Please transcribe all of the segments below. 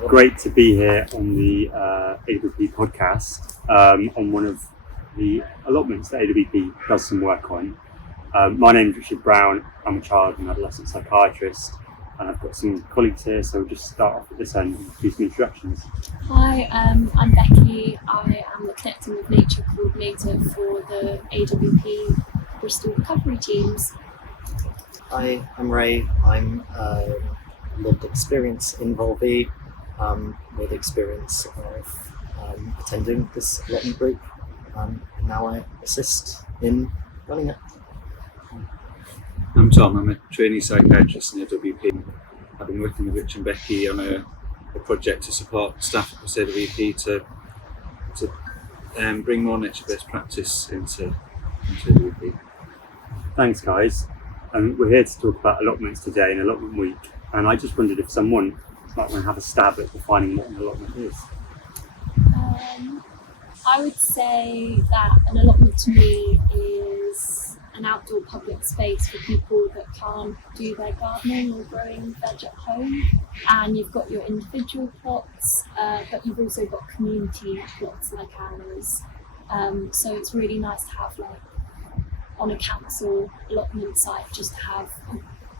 Great to be here on the AWP podcast on one of the allotments that AWP does some work on. My name is Richard Brown. I'm a child and adolescent psychiatrist, and I've got some colleagues here, so we'll just start off at this end and do some introductions. Hi, I'm Bekki. I am the Connecting with Nature coordinator for the AWP Bristol recovery teams. Hi, I'm Ray. I'm lived experience involvee with experience of attending this allotment group, and now I assist in running it. I'm Tom. I'm a trainee psychiatrist in AWP. I've been working with Rich and Bekki on a project to support staff across AWP to bring more nature-based practice into AWP. Thanks, guys. We're here to talk about allotments today in Allotment Week, and I just wondered if someone might want to have a stab at defining what an allotment is. I would say that an allotment to me is an outdoor public space for people that can't do their gardening or growing veg at home. And you've got your individual plots, but you've also got community plots like ours. So it's really nice to have, like, on a council allotment site, just to have a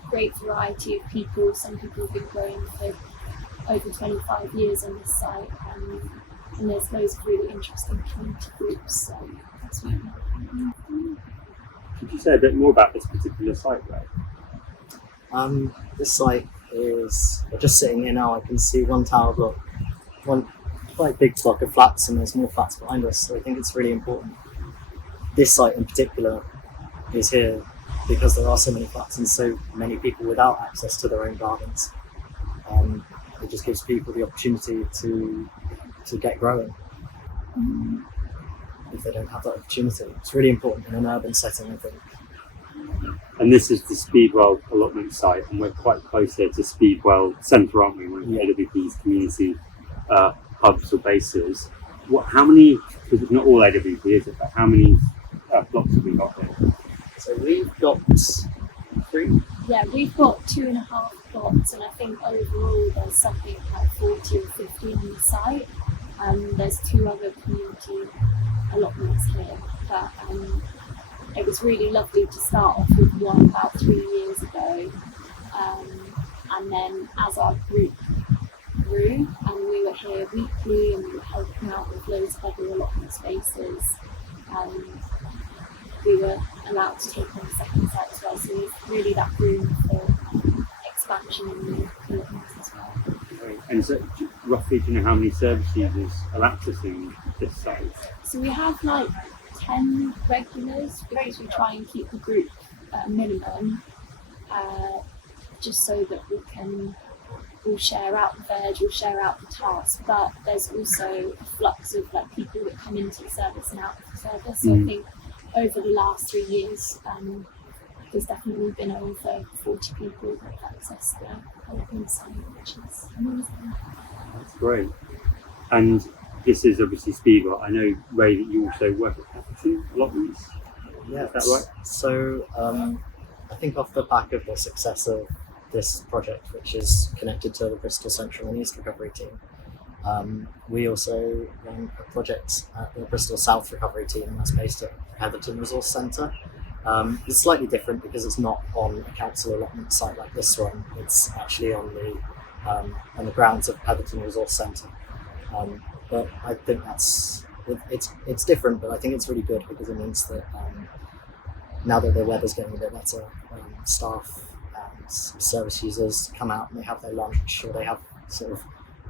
great variety of people. Some people have been growing for over 25 years on this site, and there's loads of really interesting community groups, so that's what Could you say a bit more about this particular site, Ray? This site is, just sitting here now, I can see one tower block, one quite big block of flats, and there's more flats behind us, so I think it's really important. This site in particular is here because there are so many flats and so many people without access to their own gardens. It just gives people the opportunity to get growing if they don't have that opportunity. It's really important in an urban setting, I think. And this is the Speedwell allotment site, and we're quite close here to Speedwell Centre, aren't we? One of AWP's community hubs or bases. How many, because it's not all AWP, is it, but how many plots have we got here? So we've got 3. Yeah, we've got 2.5 plots, and I think overall there's something like 40 or 50 on the site. There's 2 other community allotments here, but it was really lovely to start off with one about 3 years ago, and then as our group grew and we were here weekly and we were helping out with loads of other allotment spaces, we were allowed to take on the second site as well, so there's really that room for expansion in the allotments as well. Great. And so, roughly, do you know how many service users are accessing this site? So we have like 10 regulars, because we try and keep the group at a minimum, just so that we can all share out the veg, all share out the tasks, but there's also a flux of like people that come into the service and out of the service. So I think over the last 3 years, there's definitely been over 40 people that have accessed the allotment site, which is amazing. That's great. And this is obviously Speedwell. I know, Ray, that you also work at Petherton Allotments. Yeah, is that right? So I think off the back of the success of this project, which is connected to the Bristol Central and East recovery team, we also run a project at the Bristol South recovery team that's based at Petherton Resource Centre. It's slightly different because it's not on a council allotment site like this one. It's actually on the grounds of Petherton Resource Centre. But I think it's different, but I think it's really good because it means that now that the weather's getting a bit better, staff and service users come out and they have their lunch, or they have sort of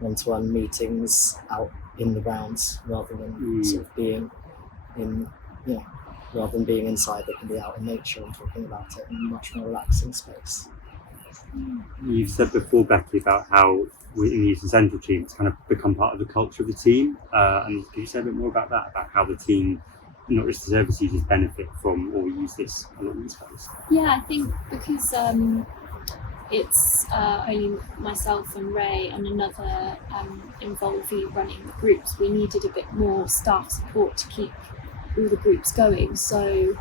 one-to-one meetings out in the grounds rather than sort of being in, rather than being inside. They can be out in nature and talking about it in a much more relaxing space. You've said before, Bekki, about how in the Eastern Central team it's kind of become part of the culture of the team. And can you say a bit more about that, about how the team, not just the service users, benefit from or use this allotment space? Yeah, I think because it's only myself and Ray and another involvee running the groups, we needed a bit more staff support to keep all the groups going. So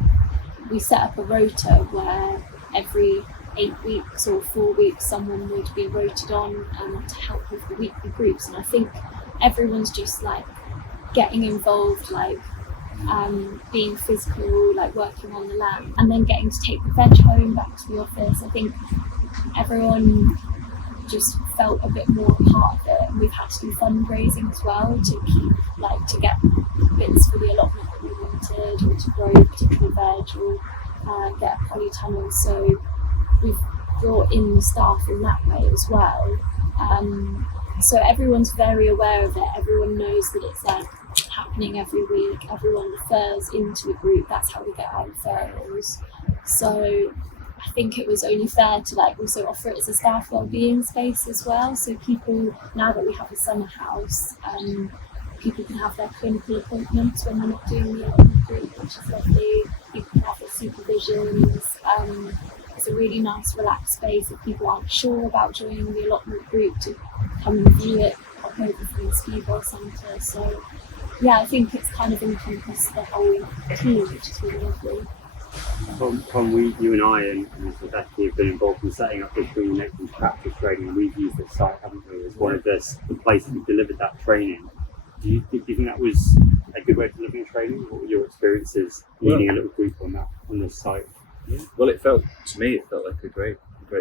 we set up a rota where every 8 weeks or 4 weeks, someone would be rotated on to help with the weekly groups. And I think everyone's just like getting involved, like being physical, like working on the land, and then getting to take the veg home back to the office. I think everyone just felt a bit more a part of it, and we've had to do fundraising as well to get bits for the allotment that we wanted, or to grow a particular veg, or get a polytunnel. So we've brought in the staff in that way as well. So everyone's very aware of it. Everyone knows that it's like happening every week. Everyone refers into the group. That's how we get our referrals. So I think it was only fair to like also offer it as a staff wellbeing space as well. So people, now that we have a summer house, people can have their clinical appointments when they're not doing the allotment group, which is lovely. People can have their supervisions. It's a really nice relaxed space if people aren't sure about joining the allotment group to come and view it, pop over from the speedball centre. So yeah, I think it's kind of encompassed the whole team, which is really lovely. Tom, you and I and Mr. Bekki have been involved in setting up this reenactment practice training, and we've used this site, haven't we, as one of the places we delivered that training. Do you think that was a good way of delivering training? What were your experiences leading a little group on this site? Yeah. Well, to me it felt like a great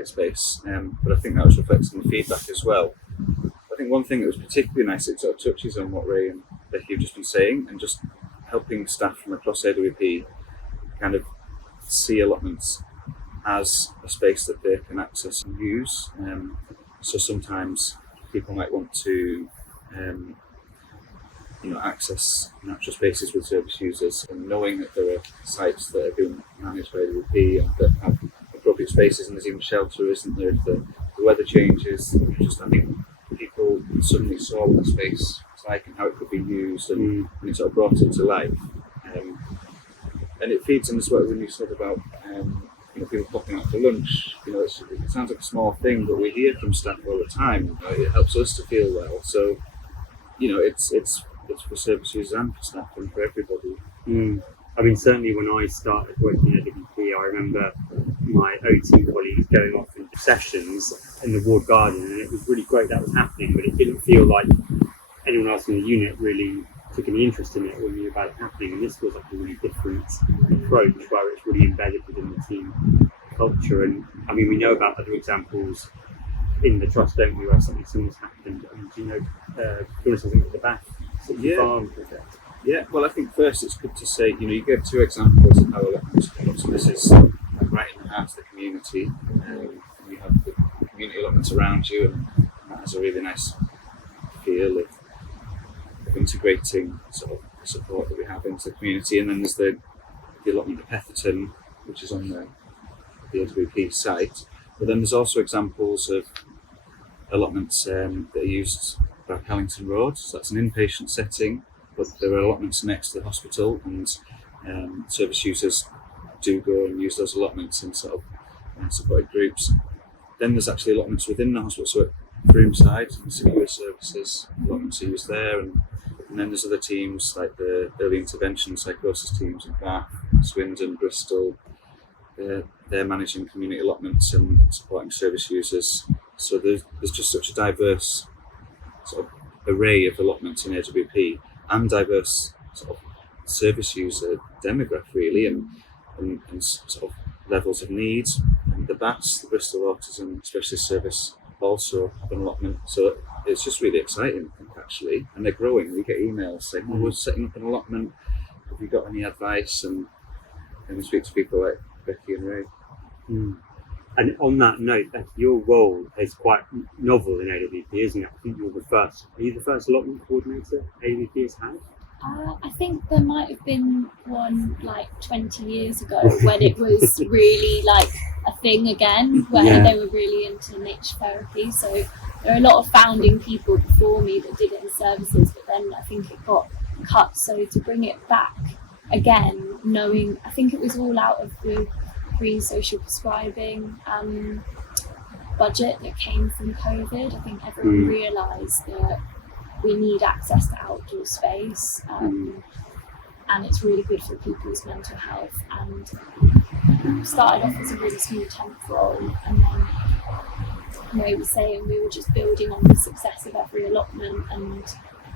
space, but I think that was reflected in the feedback as well. I think one thing that was particularly nice, it sort of touches on what Ray and Bekki have just been saying, and just helping staff from across AWP kind of see allotments as a space that they can access and use. So sometimes people might want to access natural spaces with service users, and knowing that there are sites that are being managed by AWP and that have appropriate spaces, and there's even shelter, isn't there, if the weather changes. I think people suddenly saw what the space was like and how it could be used, and it sort of brought it to life. And it feeds in as well when you said about people popping out for lunch. It sounds like a small thing, but we hear from staff all the time. It helps us to feel well. So it's for service users and for staff and for everybody. I mean, certainly when I started working at AWP, I remember my OT colleagues going off into sessions in the ward garden, and it was really great that was happening, but it didn't feel like anyone else in the unit really took any interest in it or knew about it happening. And this was like a really different approach where it's really embedded within the team culture. And I mean, we know about other examples in the trust, don't we, where something similar's happened. And do you know, something with the Bath farm project? Yeah, well, I think first it's good to say, you gave two examples of how allotments come up. So this is right in the heart of the community. You have the community allotments around you, and that has a really nice feel of integrating sort of the support that we have into the community. And then there's the allotment of Petherton, which is on the AWP site. But then there's also examples of allotments that are used by Callington Road. So that's an inpatient setting, but there are allotments next to the hospital, and service users do go and use those allotments in sort of supported groups. Then there's actually allotments within the hospital, so at Broomside, severe services, allotments are used there, and then there's other teams like the early intervention psychosis teams in Bath, Swindon, Bristol. They're managing community allotments and supporting service users. So there's just such a diverse sort of array of allotments in AWP, and diverse sort of service user demographic really, and sort of levels of need. And the BAS, the Bristol Autism Specialist Service, also have an allotment. So it's just really exciting, I think, actually. And they're growing. We get emails saying, we're setting up an allotment. Have you got any advice? And we speak to people like Bekki and Ray. And on that note, your role is quite novel in AWP, isn't it? I think are you the first allotment coordinator AWP has had? I think there might have been one like 20 years ago when it was really like a thing again, where they were really into nature therapy. So there are a lot of founding people before me that did it in services, but then I think it got cut. So to bring it back again, knowing, I think it was all out of the pre-social prescribing budget that came from COVID. I think everyone realised that we need access to outdoor space, and it's really good for people's mental health. And started off as a really small temp role, and then Ray was saying we were just building on the success of every allotment and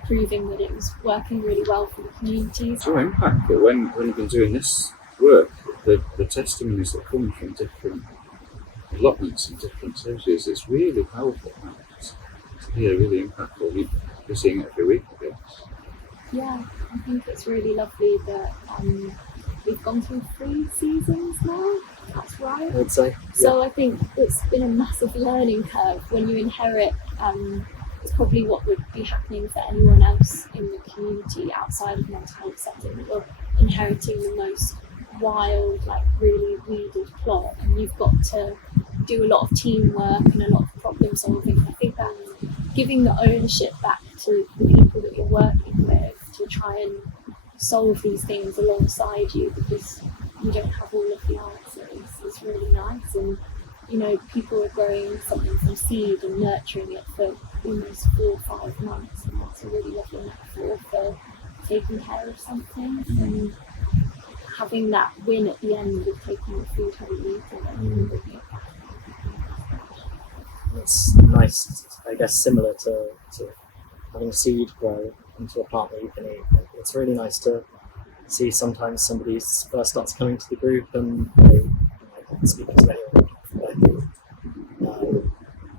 proving that it was working really well for the communities. So impactful when you've been doing this work, the testimonies that come from different allotments and different services, it's really powerful. It's really impactful. You're seeing it every week, I guess. Yeah, I think it's really lovely that we've gone through 3 seasons now. That's right. I would say. So I think it's been a massive learning curve when you inherit. It's probably what would be happening for anyone else in the community outside of mental health setting. You're inheriting the most wild, like really weeded plot, and you've got to do a lot of teamwork and a lot of problem solving. I think that giving the ownership back to the people that you're working with to try and solve these things alongside you, because you don't have all of the answers, is really nice. And you know, people are growing something from seed and nurturing it for almost 4 or 5 months, and that's a really lovely metaphor for taking care of something and having that win at the end of taking the food home and eating it. It's nice, I guess, similar to having seed grow into a plant that you can eat. It's really nice to see sometimes somebody first starts coming to the group and they speak to anyone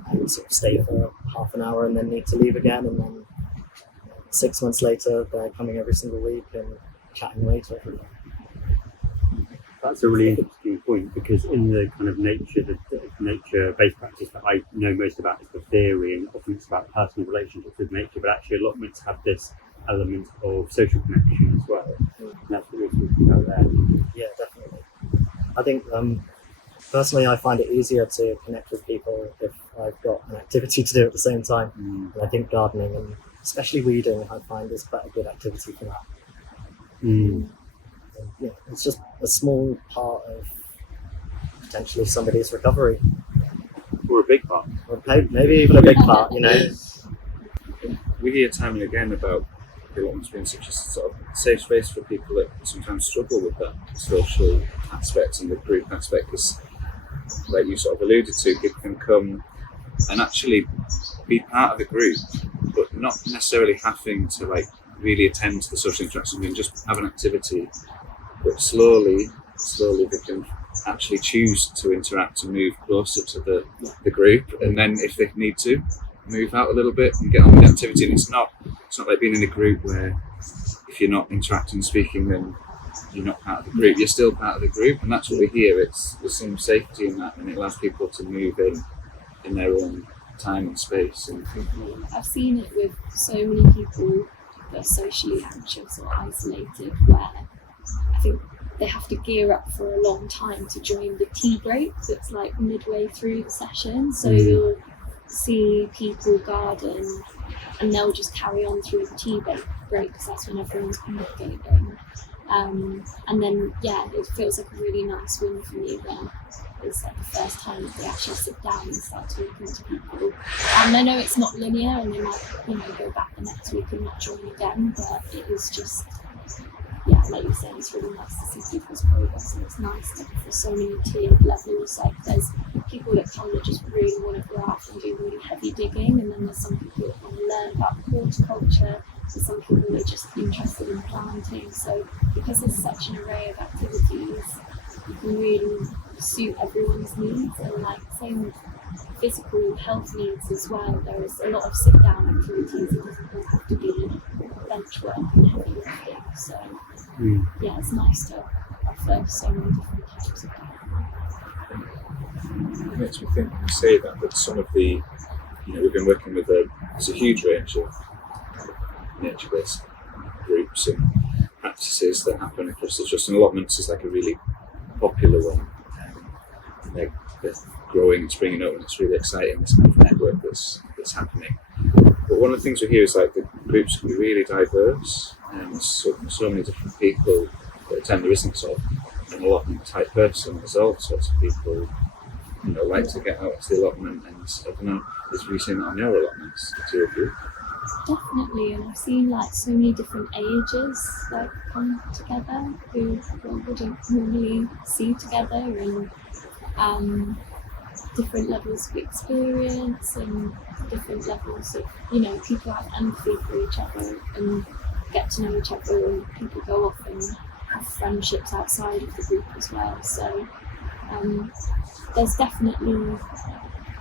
and sort of stay for half an hour and then need to leave again, and then 6 months later they're coming every single week and chatting away to everyone. That's a really interesting point, because in the kind of the nature-based practice that I know most about is the theory, and often it's about personal relationships with nature, but actually allotments have this element of social connection as well. And that's what we're talking about there. Yeah, definitely. I think personally I find it easier to connect with people if I've got an activity to do at the same time. And I think gardening, and especially weeding, I find is quite a good activity for that. And, yeah, it's just a small part of potentially somebody's recovery. Or a big part. Or maybe even a big part, you know. We hear time and again about the allotments being such a sort of safe space for people that sometimes struggle with that social aspect and the group aspect, because like you sort of alluded to, people can come and actually be part of a group, but not necessarily having to like really attend to the social interaction and just have an activity, but slowly they can actually choose to interact and move closer to the group, and then if they need to, move out a little bit and get on with the activity. And it's not like being in a group where if you're not interacting and speaking, then you're not part of the group. You're still part of the group, and that's what we hear. There's some safety in that, and it allows people to move in their own time and space. And I've seen it with so many people that are socially anxious or isolated, where I think they have to gear up for a long time to join the tea break that's like midway through the session. So you'll see people garden and they'll just carry on through the tea break because that's when everyone's congregating. And then, yeah, it feels like a really nice win for me when it's like the first time that they actually sit down and start talking to people. And I know it's not linear and they might, go back the next week and not join again, but it is just, yeah, like you said, it's really nice to see people's progress, and it's nice for so many tiered levels. Like there's people that come that just really want to go out and do really heavy digging, and then there's some people that want to learn about horticulture, there's some people that are just interested in planting. So because there's such an array of activities, you can really suit everyone's needs, and like same with physical health needs as well. There is a lot of sit down activities, it doesn't all have to be bench work and heavy lifting. So yeah, it's nice to offer so many different types of that. it makes me think when you say that some of the, we've been working with there's a huge range of nature-based groups and practices that happen across the trust, and allotments is like a really popular one. They're growing and springing up, and it's really exciting, this kind of network that's happening. But one of the things we hear is like the groups can be really diverse, and there's so many different people that attend. There isn't sort of an allotment type person. There's all sorts of people like to get out to the allotment, and I don't know, have you seen that on your allotments, the two of you? Definitely, and I've seen like so many different ages like come together who wouldn't normally see together, and different levels of experience and different levels of, people have empathy for each other and get to know each other, and people go off and have friendships outside of the group as well. So there's definitely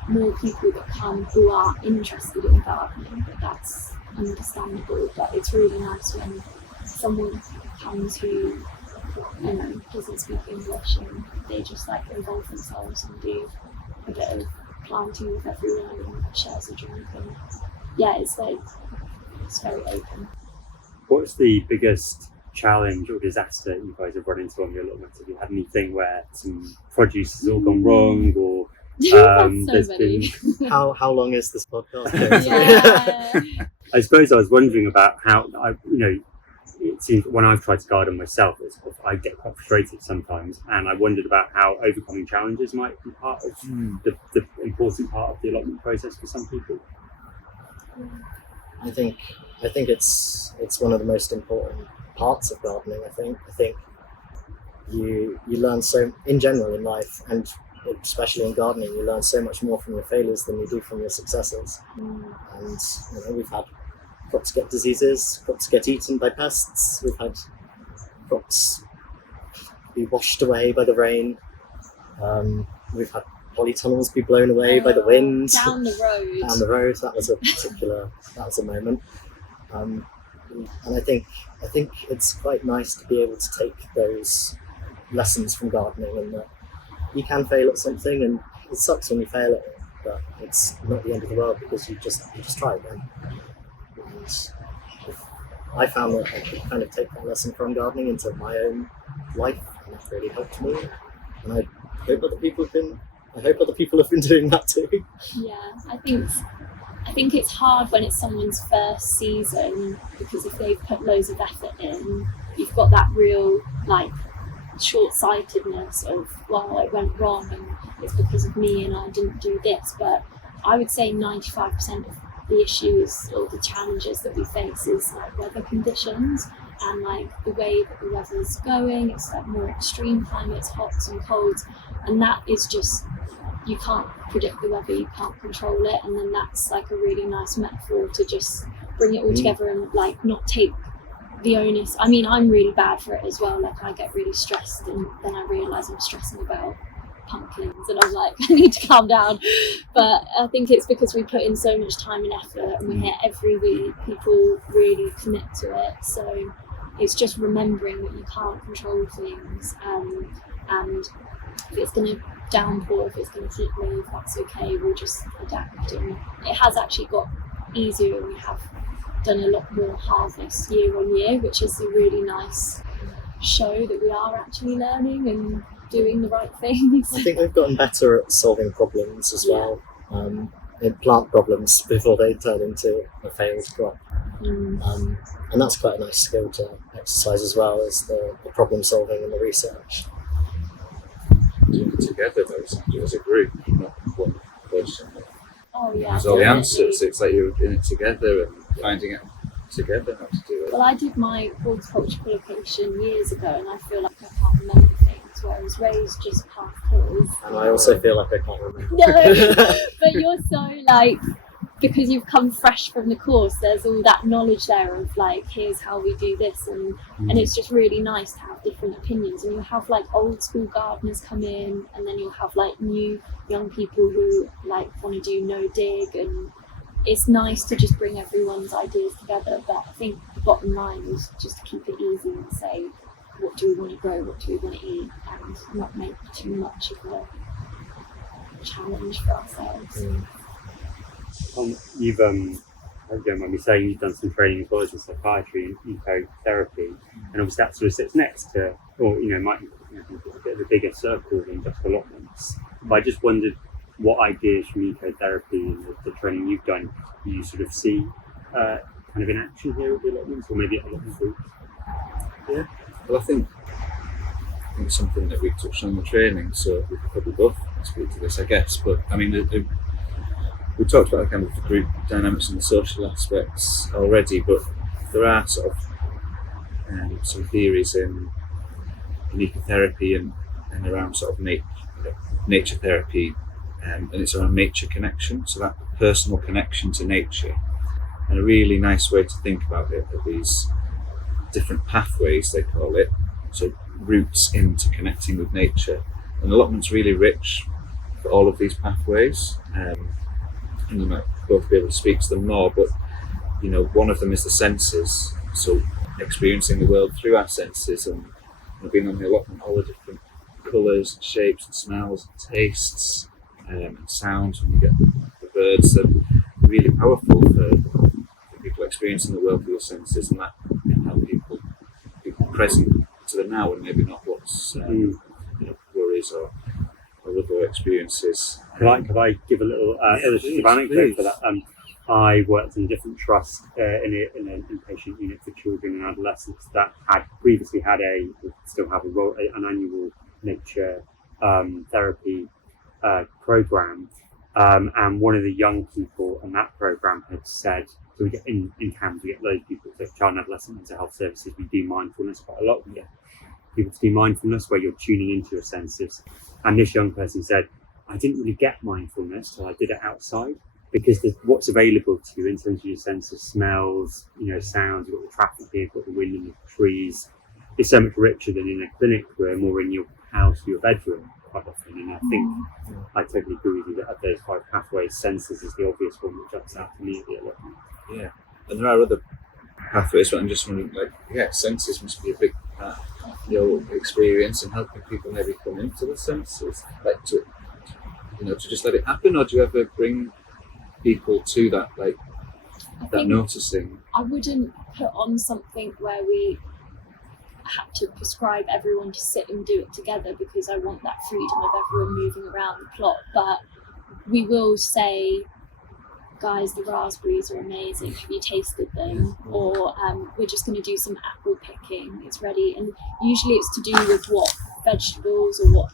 more people that come who are interested in gardening, but that's understandable. But it's really nice when someone comes who doesn't speak English and they just like involve themselves and do a bit of planting with everyone and shares a drink, and it's very open. What's the biggest challenge or disaster you guys have run into on your allotments? Have you had anything where some produce has all gone wrong, or There's so many. How long is this podcast? Yeah. I suppose I was wondering about how it seems when I've tried to garden myself, I get quite frustrated sometimes, and I wondered about how overcoming challenges might be part of the important part of the allotment process for some people. I think it's one of the most important parts of gardening. I think you learn so in general in life, and especially in gardening, you learn so much more from your failures than you do from your successes. And we've had crops get diseases, crops get eaten by pests, we've had crops be washed away by the rain, we've had polytunnels be blown away by the wind. Down the road, that was a moment. And I think it's quite nice to be able to take those lessons from gardening, and that you can fail at something, and it sucks when you fail at it, but it's not the end of the world because you just try again. And I found that I could kind of take that lesson from gardening into my own life, and that really helped me. And I hope other people have been doing that too. Yeah, I think it's hard when it's someone's first season, because if they've put loads of effort in, you've got that real short-sightedness of, well, it went wrong and it's because of me and I didn't do this. But I would say 95% of the issues or the challenges that we face is weather conditions and the way that the weather's going. It's more extreme climates, hots and colds, and that is just, you can't predict the weather, you can't control it, and then that's a really nice metaphor to just bring it all together and not take the onus. I mean, I'm really bad for it as well. I get really stressed, and then I realise I'm stressing about pumpkins, and I'm like, I need to calm down. But I think it's because we put in so much time and effort, and we're here every week. People really commit to it, so it's just remembering that you can't control things, and if it's going to downpour, if it's going to heat wave, that's okay. We'll just adapt, and it has actually got easier, and we have done a lot more harvest year on year, which is a really nice show that we are actually learning and doing the right things. I think we've gotten better at solving problems as well, in plant problems before they turn into a failed crop. And that's quite a nice skill to exercise as well, as the problem solving and the research. Doing it together though, as a group, not one person. Oh yeah. There's all the answers. It's like you're in it together and finding it together how to do it. Well, I did my horticulture qualification years ago, and I feel like I can't remember things, whereas Ray's just half quiz. And I also feel like I can't remember. No, but you're so because you've come fresh from the course, there's all that knowledge there of here's how we do this, and it's just really nice to have different opinions, and you'll have old school gardeners come in, and then you'll have new young people who want to do no dig, and it's nice to just bring everyone's ideas together. But I think the bottom line is just to keep it easy and say, what do we want to grow, what do we want to eat, and not make too much of a challenge for ourselves. You've, I don't mind me saying, you've done some training as well as in psychiatry and ecotherapy, and obviously that sort of sits next to, or might be a bit of a bigger circle than just allotments. But I just wondered what ideas from ecotherapy and the training you've done you sort of see kind of in action here with the allotments, or maybe at allotment groups. Yeah, well, I think something that we touched on in the training, so we could probably both speak to this, I guess. But I mean, we talked about kind of the group dynamics and the social aspects already, but there are sort of some theories in ecotherapy and around sort of nature therapy, and it's around nature connection, so that personal connection to nature. And a really nice way to think about it are these different pathways, they call it, so routes into connecting with nature. And allotment's really rich for all of these pathways, and you might both be able to speak to them more, but one of them is the senses, so experiencing the world through our senses, and being on the allotment, all the different colours and shapes and smells and tastes and sounds when you get the birds, are really powerful for people experiencing the world through your senses, and that can help people be present to the now and maybe not what's worries or other experiences. Could I give a little illustrative anecdote for that? I worked in a different trust in an inpatient unit for children and adolescents that had previously still have an annual nature therapy program, and one of the young people in that program had said, so we get in camps, we get loads of people, so child and adolescent mental health services, we do mindfulness quite a lot. We get people to do mindfulness where you're tuning into your senses, and this young person said, I didn't really get mindfulness till I did it outside, because what's available to you in terms of your senses, smells, sounds, you've got the traffic here, you've got the wind in the trees, is so much richer than in a clinic room or in your house or your bedroom quite often. And I think I totally agree with you that of those 5 pathways, senses is the obvious one that jumps out to me at the allotment. Yeah, and there are other pathways, but I'm just wondering, senses must be a big part of your experience and helping people maybe come into the senses, to just let it happen, or do you ever bring people to that, that noticing? I wouldn't put on something where we had to prescribe everyone to sit and do it together, because I want that freedom of everyone moving around the plot. But we will say, guys, the raspberries are amazing, have you tasted them? Or we're just going to do some apple picking, it's ready. And usually it's to do with what vegetables or what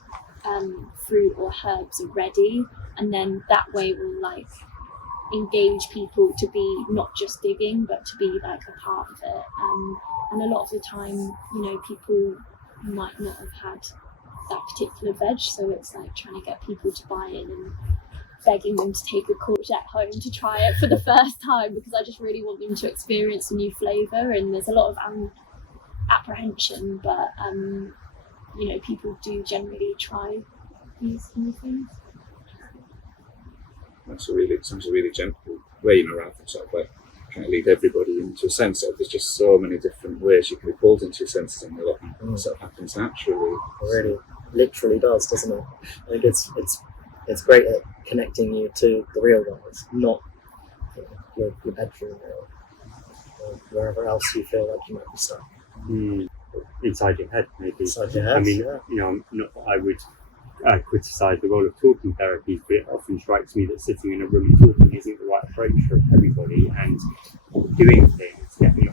fruit or herbs are ready, and then that way we'll engage people to be not just digging but to be a part of it, and a lot of the time people might not have had that particular veg, so it's trying to get people to buy in and begging them to take a courgette home to try it for the first time, because I just really want them to experience a new flavour. And there's a lot of apprehension, but people do generally try these new things. It sounds a really gentle way, rather than sort of trying to lead everybody into a sense. There's just so many different ways you can be pulled into your senses, and a lot sort of happens naturally. It really, literally does, doesn't it? I think it's great at connecting you to the real world, not your bedroom or wherever else you feel like you might be stuck. Inside your head, maybe. Inside your head, I mean, not that I would criticise the role of talking therapies, but it often strikes me that sitting in a room and talking isn't the right approach for everybody, and doing things, getting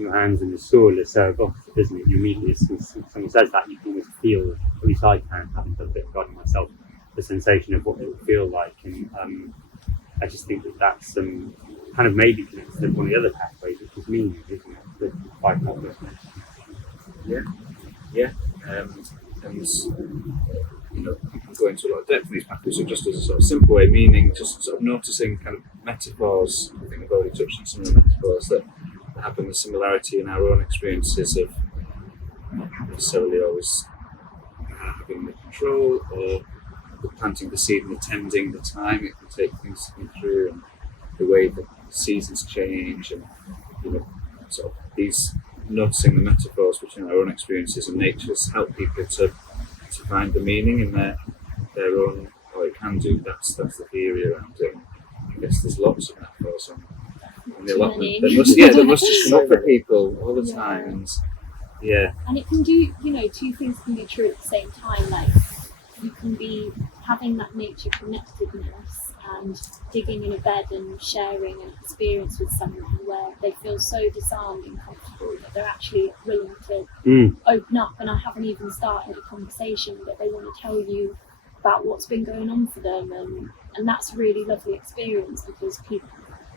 your hands in the soil is so evocative, isn't it? You immediately, as someone says that, you can almost feel, at least I can, having done a bit of gardening myself, the sensation of what it would feel like. And I just think that's kind of maybe connected to one of the other pathways, which is meaning, isn't it? The 5 pathways. Yeah. And you can go into a lot of depth in these pathways, so just as a sort of simple way, meaning just sort of noticing kind of metaphors. I think I've already touched on some of the metaphors that happen, the similarity in our own experiences of not necessarily always having the control, or the planting the seed and the tending, the time it can take things to come through, and the way the seasons change, and sort of these noticing the metaphors between our own experiences and nature's help people to find the meaning in their own, or it can do. That's the theory around it. I guess there's lots of metaphors on the allotment. There must just come up for people all the time. And it can do, 2 things can be true at the same time. You can be having that nature connectedness and digging in a bed and sharing an experience with someone where they feel so disarmed and comfortable that they're actually willing to open up, and I haven't even started a conversation, but they want to tell you about what's been going on for them, and that's a really lovely experience, because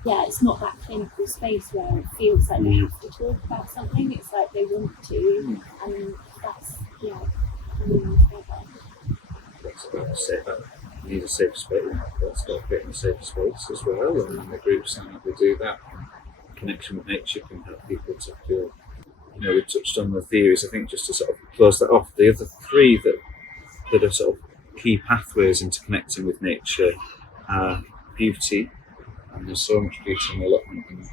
yeah, it's not that clinical space where it feels like they have to talk about something. It's like they want to, and that's coming together. That's about safe. You need a safe space. That's got to fit in a safe space as well. And the groups sound like they do that. Connection with nature can help people to feel. We touched on the theories. I think just to sort of close that off, the other three that are sort of key pathways into connecting with nature are beauty, and there's so much beauty in the allotment. And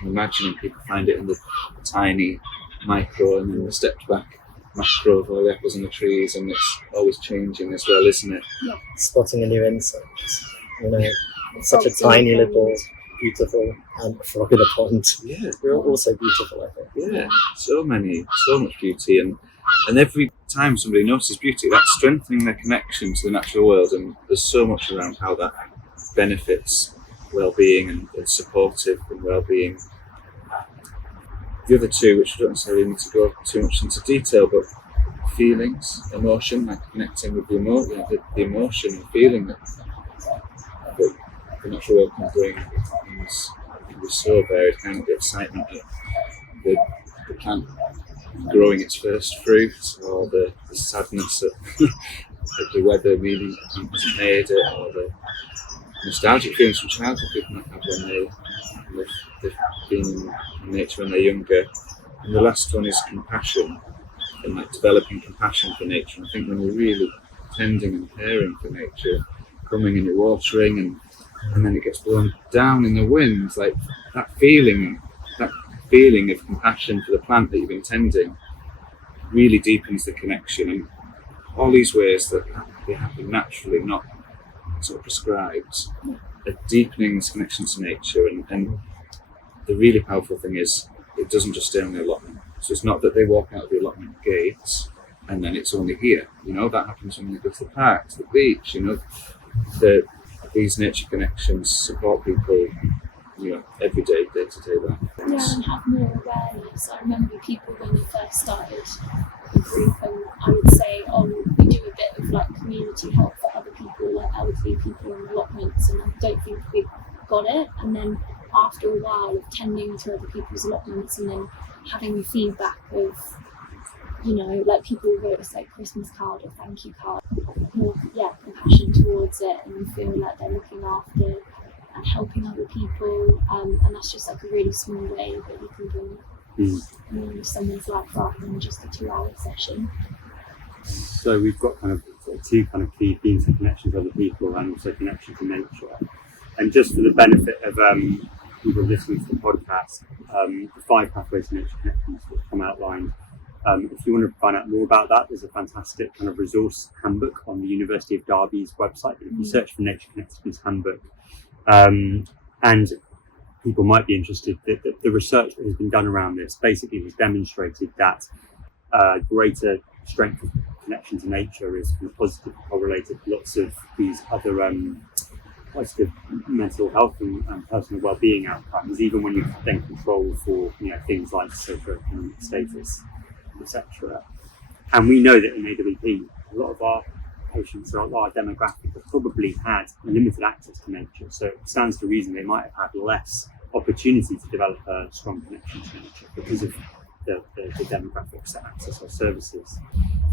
I'm imagining people find it in the tiny micro and then the stepped back macro of all the apples in the trees, and it's always changing as well, isn't it? Yeah. Spotting a new insect. It's such a tiny little beautiful frog in a pond. Yeah, They're also beautiful, I think. yeah, so much beauty, and every time somebody notices beauty, that's strengthening their connection to the natural world, and there's so much around how that benefits well-being and is supportive and well-being. The other two, which I don't necessarily need to go too much into detail, but feelings, emotion, like connecting with the emotion and feeling that the natural world can bring, can be so varied. Kind of the excitement of the plant growing its first fruit, or the sadness at the weather meaning the plant hasn't made it, or the nostalgic feelings from childhood people might have when they've been in nature when they're younger. And the last one is compassion, and like developing compassion for nature. And I think when you're really tending and caring for nature, coming and you're watering, and then it gets blown down in the wind, like that feeling of compassion for the plant that you've been tending really deepens the connection. And all these ways that they happen naturally, not sort of prescribed, are deepening this connection to nature. And the really powerful thing is, it doesn't just stay on the allotment. So it's not that they walk out of the allotment gates and then it's only here. That happens when they go to the park, to the beach. These nature connections support people, every day to day life. Yeah, and have more awareness. I remember people when they first started the group, and I would say, we do a bit of like community help for other people, like elderly people in allotments, and I don't think we got it. And then after a while of tending to other people's allotments and then having the feedback of, like people wrote us like Christmas card or thank you card, more compassion towards it, and you feel like they're looking after and helping other people, and that's just like a really small way that you can bring someone's life rather than just a 2-hour session. So we've got kind of two kind of key themes of connection to other people and also connection to nature. And just for the benefit of people listening to the podcast, the 5 pathways to nature connections that come outlined. If you want to find out more about that, there's a fantastic kind of resource handbook on the University of Derby's website. If you search for Nature Connectedness Handbook, and people might be interested that the research that has been done around this basically has demonstrated that greater strength of connection to nature is kind of positively correlated with lots of these other positive mental health and personal well-being outcomes, even when you then control for things like socioeconomic status, etc. And we know that in AWP, a lot of our patients or our demographic have probably had limited access to nature, so it stands to reason they might have had less opportunity to develop a strong connection to nature because of the demographics that access our services.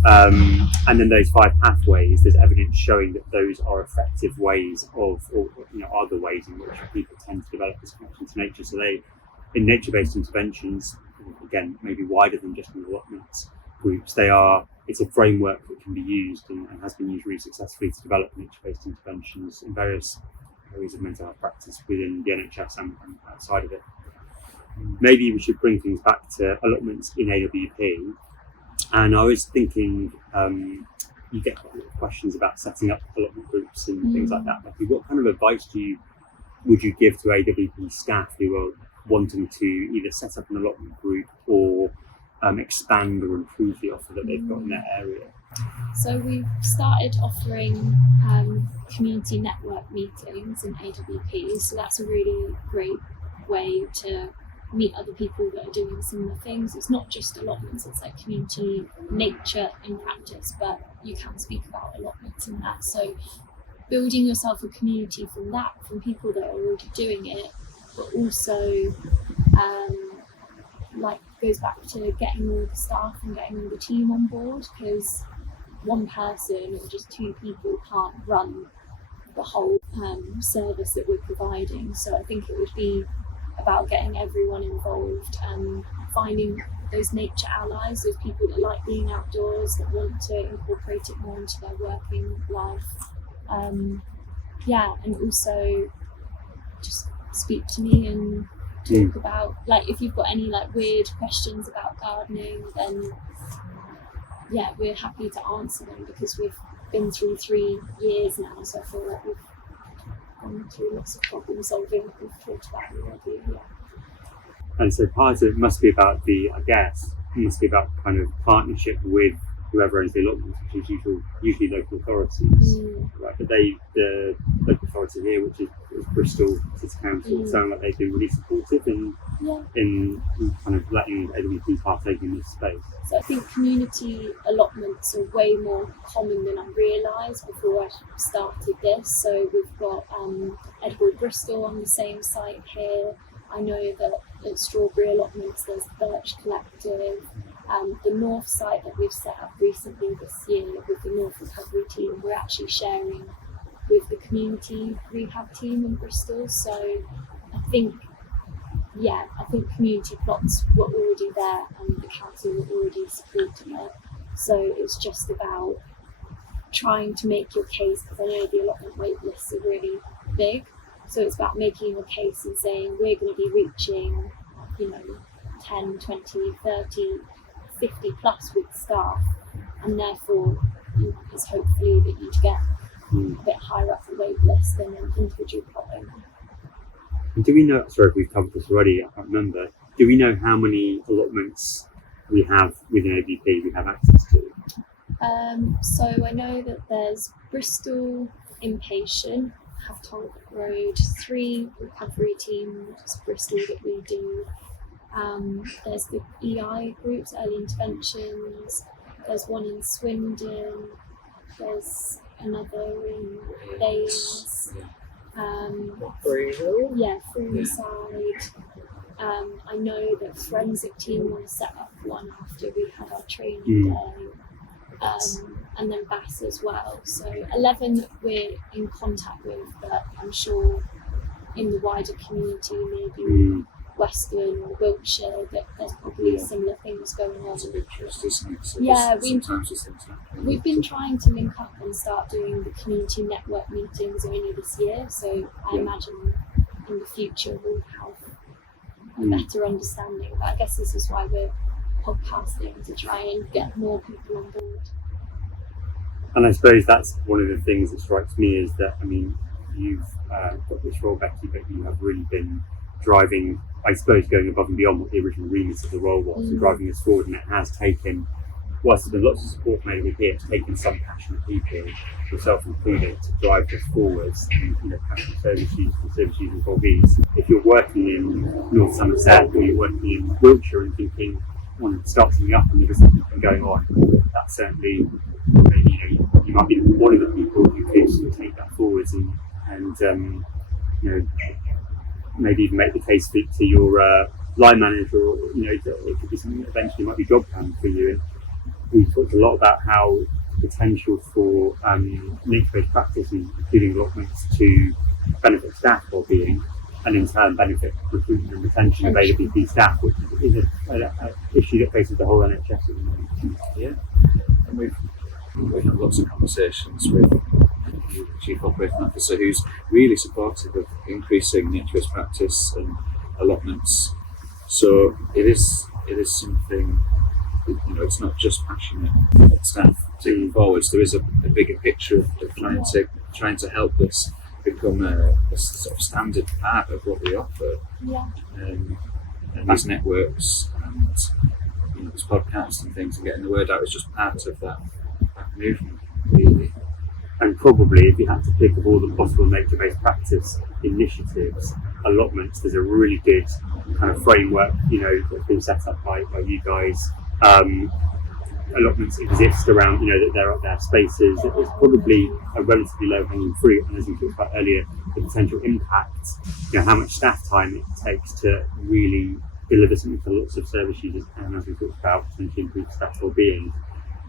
And then those 5 pathways, there's evidence showing that those are effective ways of, or are the ways in which people tend to develop this connection to nature. So they, in nature-based interventions, again, maybe wider than just in allotments groups, it's a framework that can be used and has been used really successfully to develop nature-based interventions in various areas of mental health practice within the NHS and outside of it. Maybe we should bring things back to allotments in AWP. And I was thinking, you get questions about setting up allotment groups and things like that. Like, what kind of advice would you give to AWP staff who are wanting to either set up an allotment group or expand or improve the offer that they've got in their area? So we've started offering community network meetings in AWP. So that's a really great way to meet other people that are doing similar things. It's not just allotments, it's like community nature in practice, but you can speak about allotments in that. So building yourself a community from people that are already doing it, but also like goes back to getting all the staff and getting all the team on board, because one person or just two people can't run the whole service that we're providing. So I think it would be about getting everyone involved and finding those nature allies, those people that like being outdoors, that want to incorporate it more into their working life. And also just speak to me and talk about, like, if you've got any like weird questions about gardening, then we're happy to answer them, because we've been through 3 years now, so I feel like we've gone through lots of problem solving that we've talked about already. And so part of it must be about kind of partnership with whoever owns the allotments, which is usually local authorities. Right? But the local authority here, which is Bristol City Council, sound like they've been really supportive in kind of letting AWP partake in this space. So I think community allotments are way more common than I realised before I started this. So we've got Edinburgh Bristol on the same site here. I know that at Strawberry Allotments there's Birch Collective. The North site that we've set up recently this year with the North Recovery team, we're actually sharing with the community rehab team in Bristol. So I think community plots were already there and the council were already supporting it. So it's just about trying to make your case, because I know the allotment wait lists are really big. So it's about making your case and saying we're going to be reaching, 10, 20, 30, 50 plus with staff, and therefore it's hopefully that you'd get a bit higher up the wait list than an individual plot owner. And do we know, sorry if we've covered this already, I can't remember, do we know how many allotments we have within AWP we have access to? So I know that there's Bristol Inpatient, have Talbot Road, 3 recovery teams, Bristol that we do. There's the EI groups, early interventions. There's one in Swindon. There's another in Baines. Freeside. I know that forensic team want to set up one after we had our training day. And then Bass as well. So 11 that we're in contact with, but I'm sure in the wider community, maybe Western or Wiltshire, that there's probably similar things going on. It's a big trust, isn't it? So sometimes these things happen. We've been trying to link up and start doing the community network meetings only this year, so I imagine in the future we'll have a better understanding. But I guess this is why we're podcasting, to try and get more people on board. And I suppose that's one of the things that strikes me is that, you've got this role, Bekki, but you have really been driving, I suppose, going above and beyond what the original remit of the role was, and driving us forward. And it has taken, whilst there's been lots of support from AWP, it's taken some passionate people, yourself included, to drive this forwards. And, passionate service users involvees. If you're working in North Somerset or you're working in Wiltshire and thinking, I want to start something up and there isn't anything going on, that's certainly, you might be one of the people who could take that forwards and maybe even make the case to your line manager, or it could be something that eventually might be job plan for you. And we talked a lot about how the potential for nature-based practice, including allotments, to benefit staff well-being and in turn benefit recruitment and retention of AWP staff, which is an issue that faces the whole NHS at the moment. Yeah, and we've had lots of conversations with the Chief Operating Officer, who's really supportive of increasing nature-based practice and allotments. So it is something, it's not just passionate staff taking forwards. There is a bigger picture of trying to help this become a sort of standard part of what we offer. And these networks and these podcasts and things, and getting the word out is just part of that movement, really. And probably, if you had to pick of all the possible nature-based practice initiatives, allotments, there's a really good kind of framework, that's been set up by you guys, allotments exist around, that there are spaces, that there's probably a relatively low hanging fruit, and as we talked about earlier, the potential impact, how much staff time it takes to really deliver something for lots of service users, and as we talked about, potentially improve staff well-being.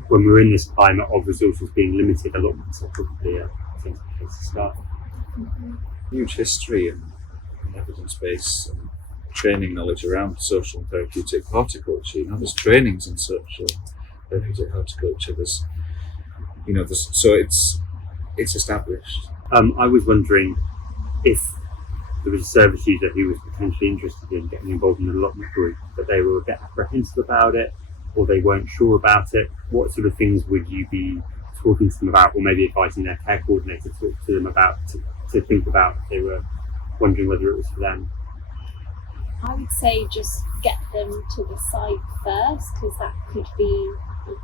When we're in this climate of resources being limited, allotments are probably a sensible place to start. Huge history and evidence base and training knowledge around social and therapeutic horticulture. There's trainings in social therapeutic horticulture. So it's established. I was wondering if there was a service user who was potentially interested in getting involved in an allotment group, but they were a bit apprehensive about it, or they weren't sure about it. What sort of things would you be talking to them about, or maybe advising their care coordinator to talk to them about, to think about if they were wondering whether it was for them? I would say just get them to the site first, because that could be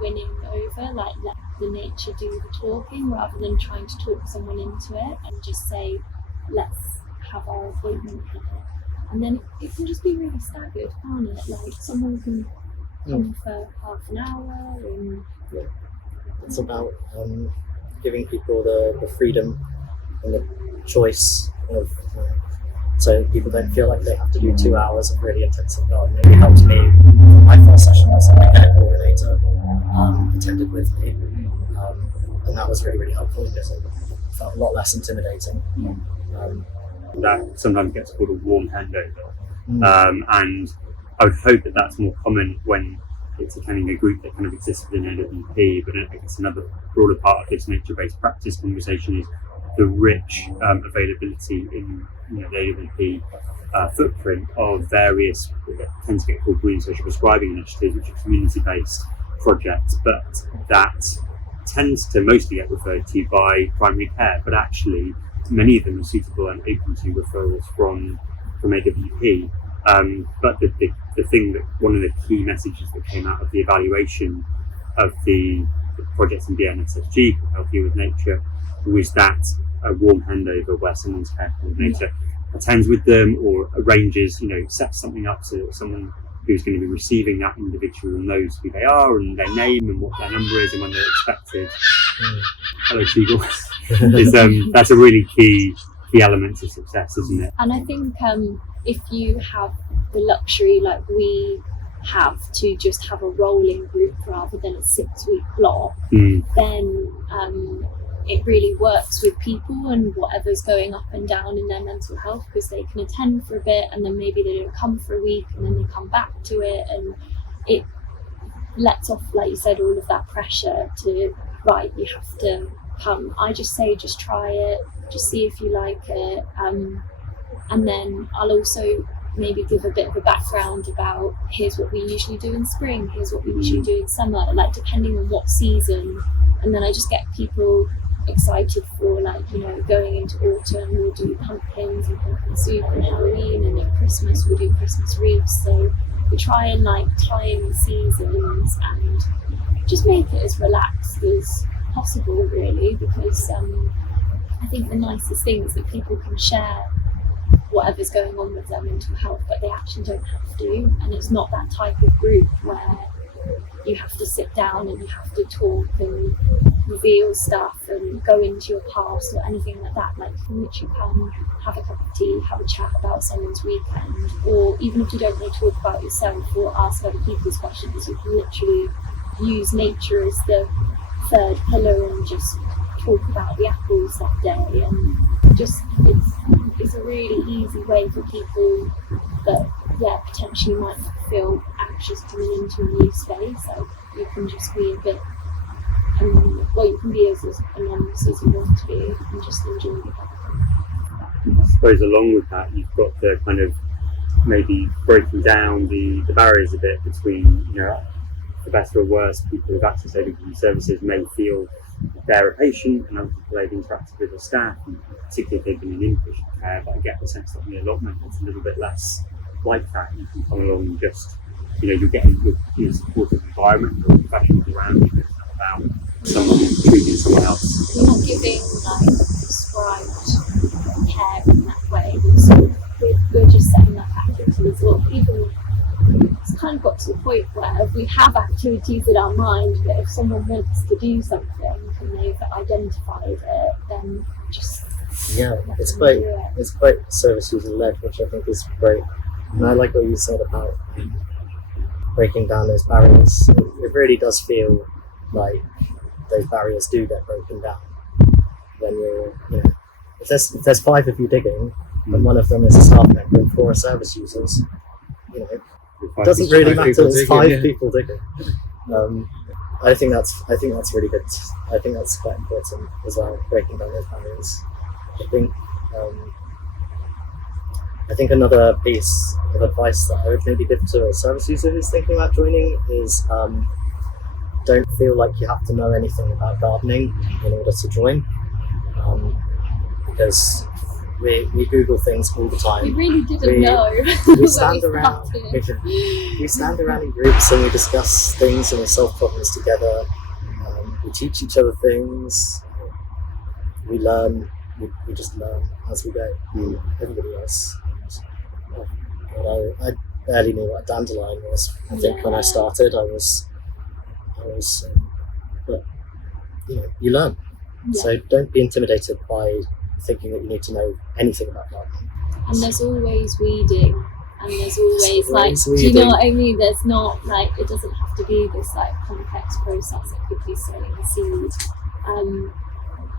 winning over, like let the nature do the talking rather than trying to talk someone into it, and just say, let's have our appointment here. And then it can just be really staggered, can't it? Like someone can come for half an hour and... It's about giving people the freedom and the choice of so people don't feel like they have to do 2 hours of really intensive gardening. It helped me. My first session as a care coordinator attended with me, and that was really, really helpful because it felt a lot less intimidating. That sometimes gets called a warm handover, and I would hope that that's more common when it's attending a group that kind of exists within AWP. But I guess another broader part of this nature-based practice conversation is the rich availability in the AWP footprint of various, what tend to get called green social prescribing initiatives, which are community-based projects, but that tends to mostly get referred to by primary care, but actually many of them are suitable and open to referrals from AWP. But the thing that one of the key messages that came out of the evaluation of the projects in BNSSG, Healthier with Nature, was that a warm handover where someone's care coordinator attends with them or arranges, sets something up so that someone who's going to be receiving that individual knows who they are and their name and what their number is and when they're expected. Hello, seagulls. That's a really key element to success, isn't it? And I think if you have the luxury, like we have, to just have a rolling group rather than a 6-week block, then it really works with people and whatever's going up and down in their mental health, because they can attend for a bit and then maybe they don't come for a week and then they come back to it, and it lets off, like you said, all of that pressure to, right, you have to come. I just say, just try it, just see if you like it, and then I'll also maybe give a bit of a background about, here's what we usually do in spring, here's what we usually do in summer, like depending on what season. And then I just get people excited for, like, going into autumn we'll do pumpkins and pumpkin soup, and Halloween, and then Christmas we'll do Christmas wreaths. So we try and tie in seasons and just make it as relaxed as possible, really, because I think the nicest thing is that people can share whatever's going on with their mental health, but they actually don't have to. And it's not that type of group where you have to sit down and you have to talk and reveal stuff and go into your past or anything like that. Like, you can literally come, have a cup of tea, have a chat about someone's weekend, or even if you don't want to talk about yourself or ask other people's questions, you can literally use nature as the third pillar and just talk about the apples that day. And just it's a really easy way for people that potentially might feel anxious coming into a new space. Like, you can just be a bit you can be as anonymous as you want to be and just enjoy the garden. I suppose along with that, you've got the kind of maybe breaking down the barriers a bit between, for better or worse, people with access to AWP services may feel they're a patient and other people they've interacted with the staff, and particularly if they've been in inpatient care. But I get the sense that in the allotment it's a little bit less like that. You can come along and just, you're getting a supportive environment or professionals around you. It's not about someone treating someone else. We're not giving prescribed care in that way. We're just setting up activities, or even it's kind of got to the point where we have activities in our mind, but if someone wants to do something and they've identified it, then just it's them quite do it. it's quite service user led, which I think is great. And I like what you said about breaking down those barriers. It really does feel like those barriers do get broken down when if there's 5 of you digging and one of them is a staff member and 4 are service users, it doesn't really matter. There's 5 people digging. I think that's really good. I think that's quite important as well, breaking down those barriers. I think another piece of advice that I would maybe give to a service user who's thinking about joining is don't feel like you have to know anything about gardening in order to join, because we Google things all the time. We really didn't know. We stand around. We stand around in groups and we discuss things and we solve problems together. We teach each other things. We learn. We just learn as we go. Everybody else. I barely knew what a dandelion was. I think when I started, I was. But you learn. Yeah. So don't be intimidated by thinking that you need to know anything about gardening. And there's always weeding, and there's always do you weeding. know what I mean? There's not it doesn't have to be this complex process. It could be sowing a seed.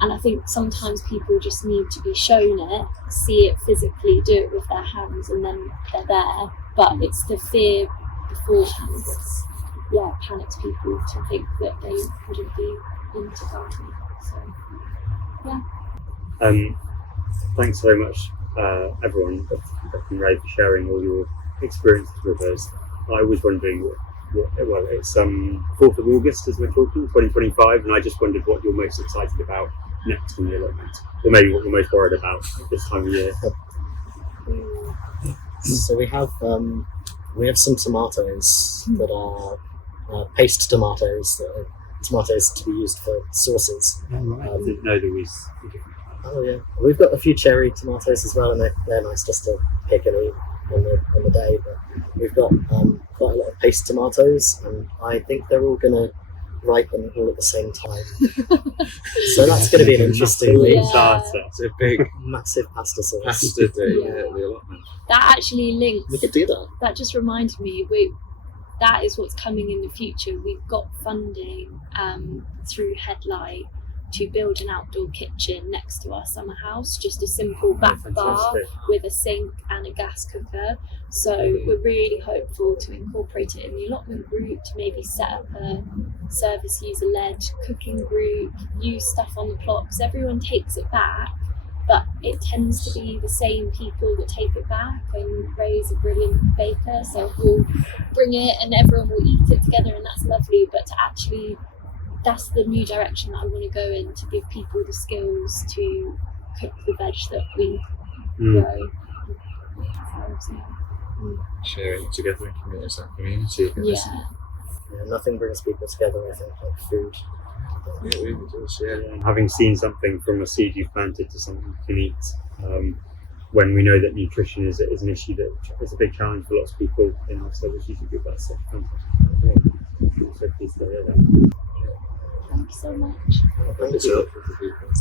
And I think sometimes people just need to be shown it, see it physically, do it with their hands, and then they're there. But it's the fear beforehand that panics people to think that they wouldn't be into gardening. So Thanks very much, everyone, Bekki and Ray, for sharing all your experiences with us. I was wondering it's 4th of August as we're talking, 2025, and I just wondered what you're most excited about next in the allotment, or maybe what you're most worried about at this time of year. So we have some tomatoes that are paste tomatoes, that are tomatoes to be used for sauces. I didn't know there was. Oh yeah, we've got a few cherry tomatoes as well, and they're nice just to pick and eat on the day. But we've got quite a lot of paste tomatoes, and I think they're all going to ripen all at the same time. So that's going to be an interesting starter. It's a big massive pasta sauce. pasta day at the allotment. that actually links. We could do that. That just reminded me. That is what's coming in the future. We've got funding through Headlight to build an outdoor kitchen next to our summer house, just a simple back bar with a sink and a gas cooker. So we're really hopeful to incorporate it in the allotment group, to maybe set up a service user-led cooking group, use stuff on the plot, because everyone takes it back, but it tends to be the same people that take it back, and Ray's a brilliant baker, so we'll bring it and everyone will eat it together, and that's lovely. But to actually, that's the new direction that I want to go in, to give people the skills to cook the veg that we grow. Sharing together in community. isn't it? Yeah, nothing brings people together, I think, like food. Yeah, it really does, yeah. And having seen something from a seed you've planted to something you can eat, when we know that nutrition is an issue that is a big challenge for lots of people in our service user group, that's so fantastic. I'm so pleased to hear that. Thank you so much. Thank It's you. helpful for people.